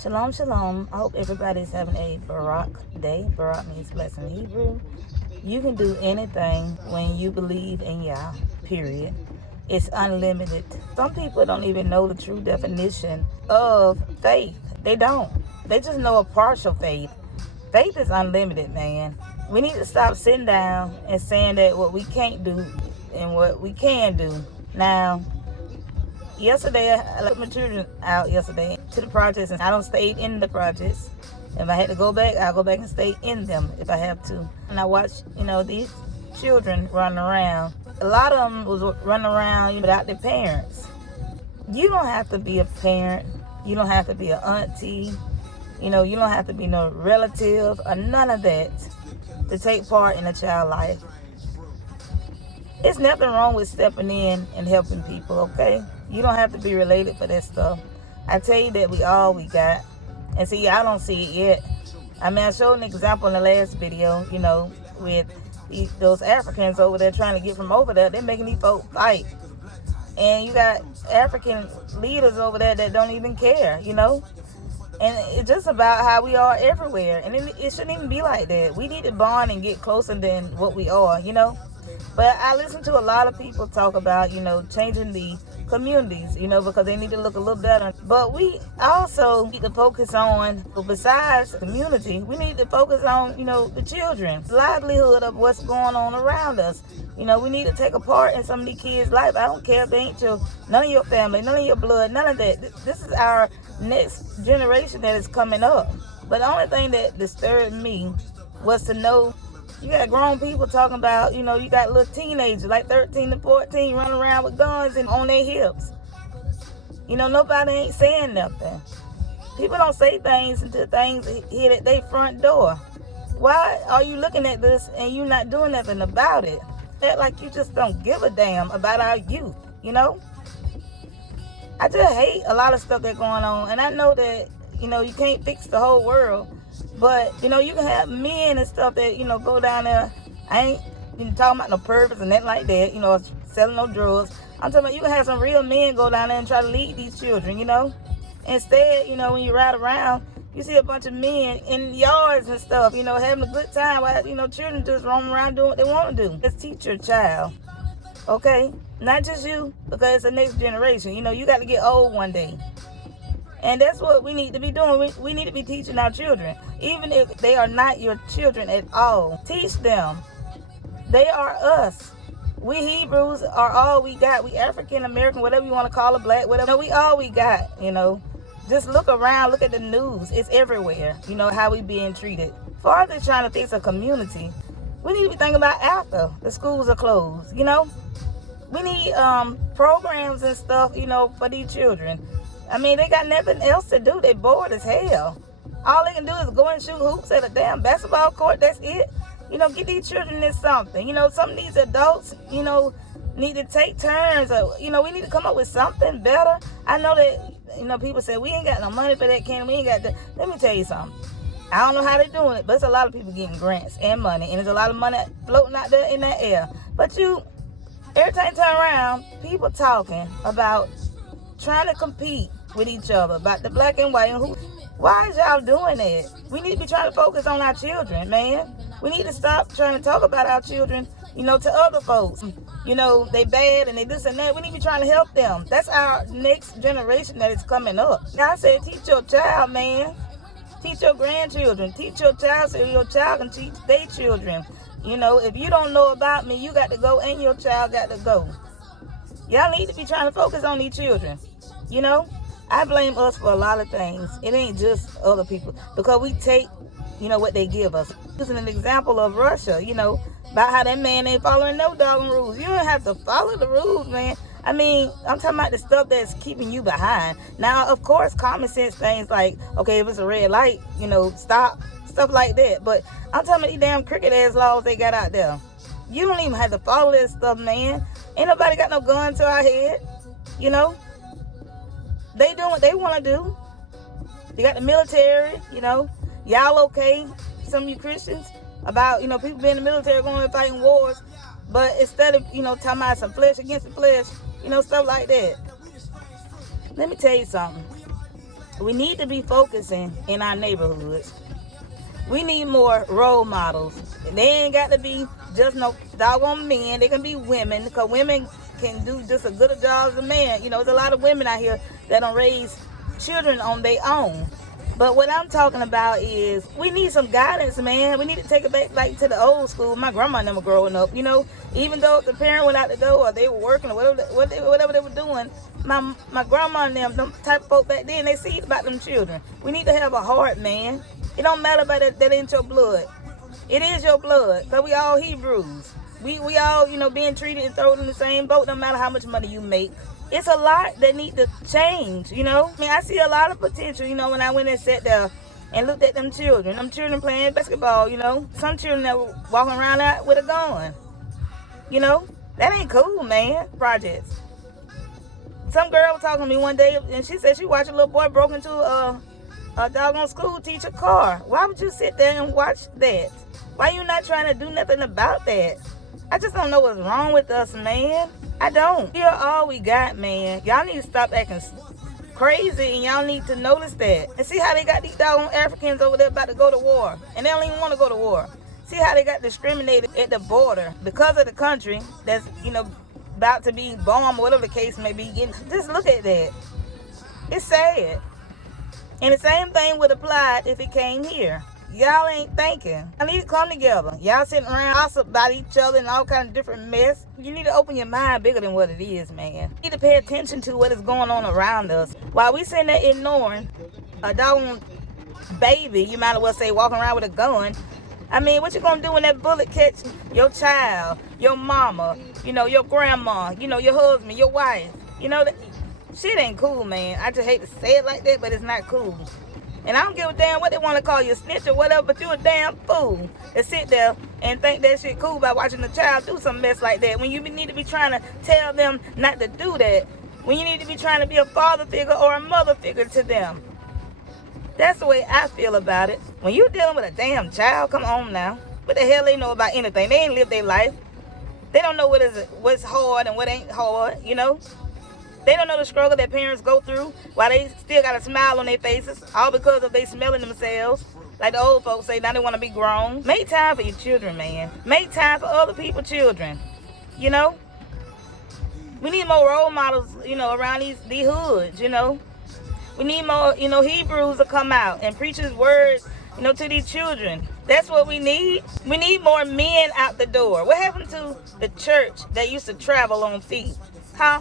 Shalom, shalom. I hope everybody's having a Barak day. Barak means blessing in Hebrew. You can do anything when you believe in Yah, period. It's unlimited. Some people don't even know the true definition of faith. They don't. They just know a partial faith. Faith is unlimited, man. We need to stop sitting down and saying that what we can't do and what we can do. Now, yesterday, I let my children out yesterday to the projects, and I don't stay in the projects. If I had to go back, I'll go back and stay in them if I have to. And I watched, these children running around. A lot of them was running around without their parents. You don't have to be a parent. You don't have to be an auntie. You don't have to be no relative or none of that to take part in a child life. It's nothing wrong with stepping in and helping people, okay? You don't have to be related for that stuff. I tell you that we got. And see, I don't see it yet. I mean, I showed an example in the last video, with those Africans over there trying to get from over there. They're making these folks fight. And you got African leaders over there that don't even care, And it's just about how we are everywhere. And it shouldn't even be like that. We need to bond and get closer than what we are, But I listen to a lot of people talk about, changing the communities, because they need to look a little better. But we also need to focus on, besides the community, we need to focus on, the children, the livelihood of what's going on around us. We need to take a part in some of these kids' life. I don't care if they ain't none of your family, none of your blood, none of that. This is our next generation that is coming up. But the only thing that disturbed me was to know you got grown people talking about, you got little teenagers like 13 to 14 running around with guns and on their hips. Nobody ain't saying nothing. People don't say things until things hit at their front door. Why are you looking at this and you not doing nothing about it? Act like you just don't give a damn about our youth, I just hate a lot of stuff that's going on. And I know that, you can't fix the whole world. But, you can have men and stuff that, go down there. I ain't talking about no purpose and nothing like that, selling no drugs. I'm talking about you can have some real men go down there and try to lead these children, Instead, when you ride around, you see a bunch of men in yards and stuff, having a good time while, children just roaming around doing what they want to do. Just teach your child, okay? Not just you, because it's the next generation. You got to get old one day. And that's what we need to be doing. We need to be teaching our children. Even if they are not your children at all, teach them. They are us. We Hebrews are all we got. We African American, whatever you want to call it, black, whatever. No, we all we got, Just look around, look at the news. It's everywhere, how we being treated. Farther trying to fix a community, we need to be thinking about after the schools are closed, We need programs and stuff, for these children. I mean, they got nothing else to do. They bored as hell. All they can do is go and shoot hoops at a damn basketball court. That's it. Get these children in something. Some of these adults, need to take turns. Or, we need to come up with something better. I know that, people say, we ain't got no money for that, Ken. We ain't got that. Let me tell you something. I don't know how they're doing it, but it's a lot of people getting grants and money. And there's a lot of money floating out there in that air. But every time you turn around, people talking about trying to compete with each other about the black and white. And why is y'all doing that? We need to be trying to focus on our children, man. We need to stop trying to talk about our children, to other folks. They bad and they this and that. We need to be trying to help them. That's our next generation that is coming up. God said, teach your child, man. Teach your grandchildren. Teach your child so your child can teach their children. If you don't know about me, you got to go and your child got to go. Y'all need to be trying to focus on these children. I blame us for a lot of things. It ain't just other people. Because we take, what they give us. Using an example of Russia, about how that man ain't following no doggone rules. You don't have to follow the rules, man. I mean, I'm talking about the stuff that's keeping you behind. Now, of course, common sense things like, okay, if it's a red light, stop. Stuff like that. But I'm talking about these damn cricket-ass laws they got out there. You don't even have to follow that stuff, man. Ain't nobody got no gun to our head, They doing what they want to do. They got the military, Y'all okay, some of you Christians, about, people being in the military going and fighting wars. But instead of, talking about some flesh against the flesh, stuff like that. Let me tell you something. We need to be focusing in our neighborhoods. We need more role models. And they ain't got to be just no doggone men. They can be women, because women can do just as good a job as a man. You know, there's a lot of women out here that don't raise children on their own. But what I'm talking about is we need some guidance, man. We need to take it back like to the old school. My grandma and them were growing up, you know. Even though the parent went out the door or they were working or whatever they were doing, my grandma and them type of folk back then, they see about them children. We need to have a heart, man. It don't matter about that ain't your blood. It is your blood, because we all Hebrews. We all, you know, being treated and thrown in the same boat, no matter how much money you make. It's a lot that need to change, you know. I mean, I see a lot of potential, you know, when I went and sat there and looked at them children playing basketball, you know. Some children that were walking around out with a gun, you know. That ain't cool, man. Projects. Some girl was talking to me one day, and she said she watched a little boy broke into a doggone school teacher car. Why would you sit there and watch that? Why you not trying to do nothing about that? I just don't know what's wrong with us, man. I don't. We are all we got, man. Y'all need to stop acting crazy, and y'all need to notice that. And see how they got these doggone Africans over there about to go to war, and they don't even want to go to war. See how they got discriminated at the border because of the country that's, you know, about to be bombed, whatever the case may be. Just look at that. It's sad. And the same thing would apply if it came here. Y'all ain't thinking. I need to come together. Y'all sitting around gossip about each other and all kind of different mess. You need to open your mind bigger than what it is, man. You need to pay attention to what is going on around us. While we sitting there ignoring a doggone baby, you might as well say walking around with a gun. I mean, what you gonna do when that bullet catch your child, your mama, you know, your grandma, you know, your husband, your wife? You know, that shit ain't cool, man. I just hate to say it like that, but it's not cool. And I don't give a damn what they want to call you, snitch or whatever, but you a damn fool to sit there and think that shit cool by watching the child do some mess like that, when you need to be trying to tell them not to do that, when you need to be trying to be a father figure or a mother figure to them. That's the way I feel about it. When you dealing with a damn child, come on now. What the hell they know about anything? They ain't lived their life. They don't know what's hard and what ain't hard, you know? They don't know the struggle that parents go through while they still got a smile on their faces, all because of they smelling themselves. Like the old folks say, now they want to be grown. Make time for your children, man. Make time for other people's children, you know? We need more role models, you know, around these hoods, you know? We need more, you know, Hebrews to come out and preach his word, you know, to these children. That's what we need. We need more men out the door. What happened to the church that used to travel on feet? Huh?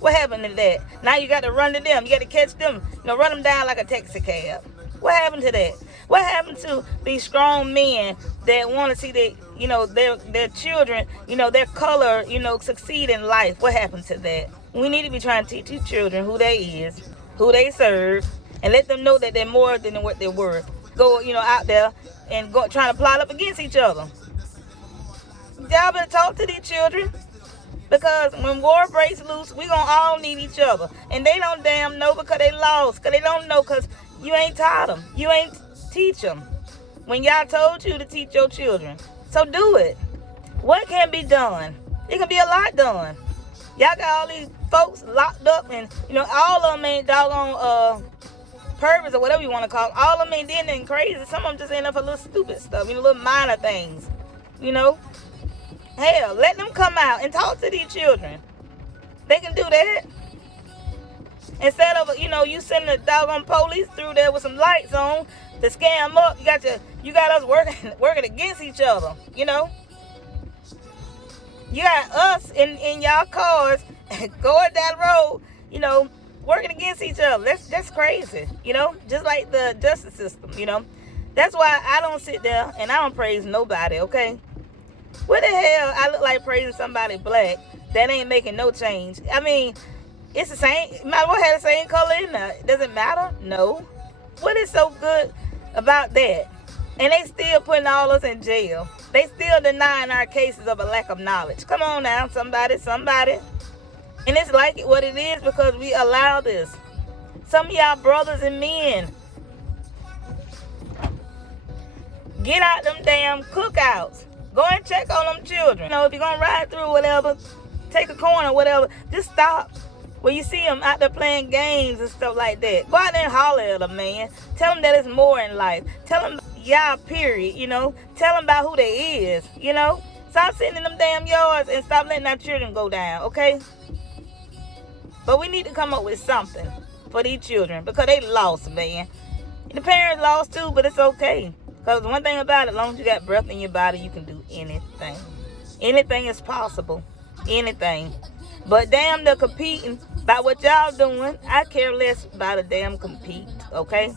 What happened to that? Now you got to run to them. You got to catch them, you know, run them down like a taxi cab. What happened to that? What happened to these strong men that want to see their children, you know, their color, you know, succeed in life? What happened to that? We need to be trying to teach these children who they is, who they serve, and let them know that they're more than what they're worth. Go, you know, out there and go trying to plot up against each other. Y'all better talk to these children. Because when war breaks loose, we gonna all need each other. And they don't damn know because they lost. Because they don't know because you ain't taught them. You ain't teach them. When y'all told you to teach your children. So do it. What can be done? It can be a lot done. Y'all got all these folks locked up, and, you know, all of them ain't doggone perverts or whatever you want to call them. All of them ain't doing nothing crazy. Some of them just end up for little stupid stuff, you know, little minor things, you know. Hell, let them come out and talk to these children. They can do that. Instead of, you know, you sending the doggone police through there with some lights on to scam up, you got us working against each other, you know. You got us in y'all cars going down the road, you know, working against each other. That's crazy, you know, just like the justice system, you know. That's why I don't sit there and I don't praise nobody, okay? What the hell I look like praising somebody black that ain't making no change? I mean, it's the same. Might as well have the same color in there. Does it matter? No. What is so good about that? And they still putting all us in jail. They still denying our cases of a lack of knowledge. Come on now, somebody. And it's like it what it is because we allow this. Some of y'all brothers and men, get out them damn cookouts. Go and check on them children. You know, if you're going to ride through whatever, take a corner, whatever, just stop. When you see them out there playing games and stuff like that, go out there and holler at them, man. Tell them that it's more in life. Tell them y'all, period, you know. Tell them about who they is, you know. Stop sitting in them damn yards and stop letting our children go down, okay? But we need to come up with something for these children because they lost, man. And the parents lost too, but it's okay. Because one thing about it, as long as you got breath in your body, you can do anything. Anything is possible. Anything. But damn, they're competing by what y'all doing. I care less about a damn compete, okay?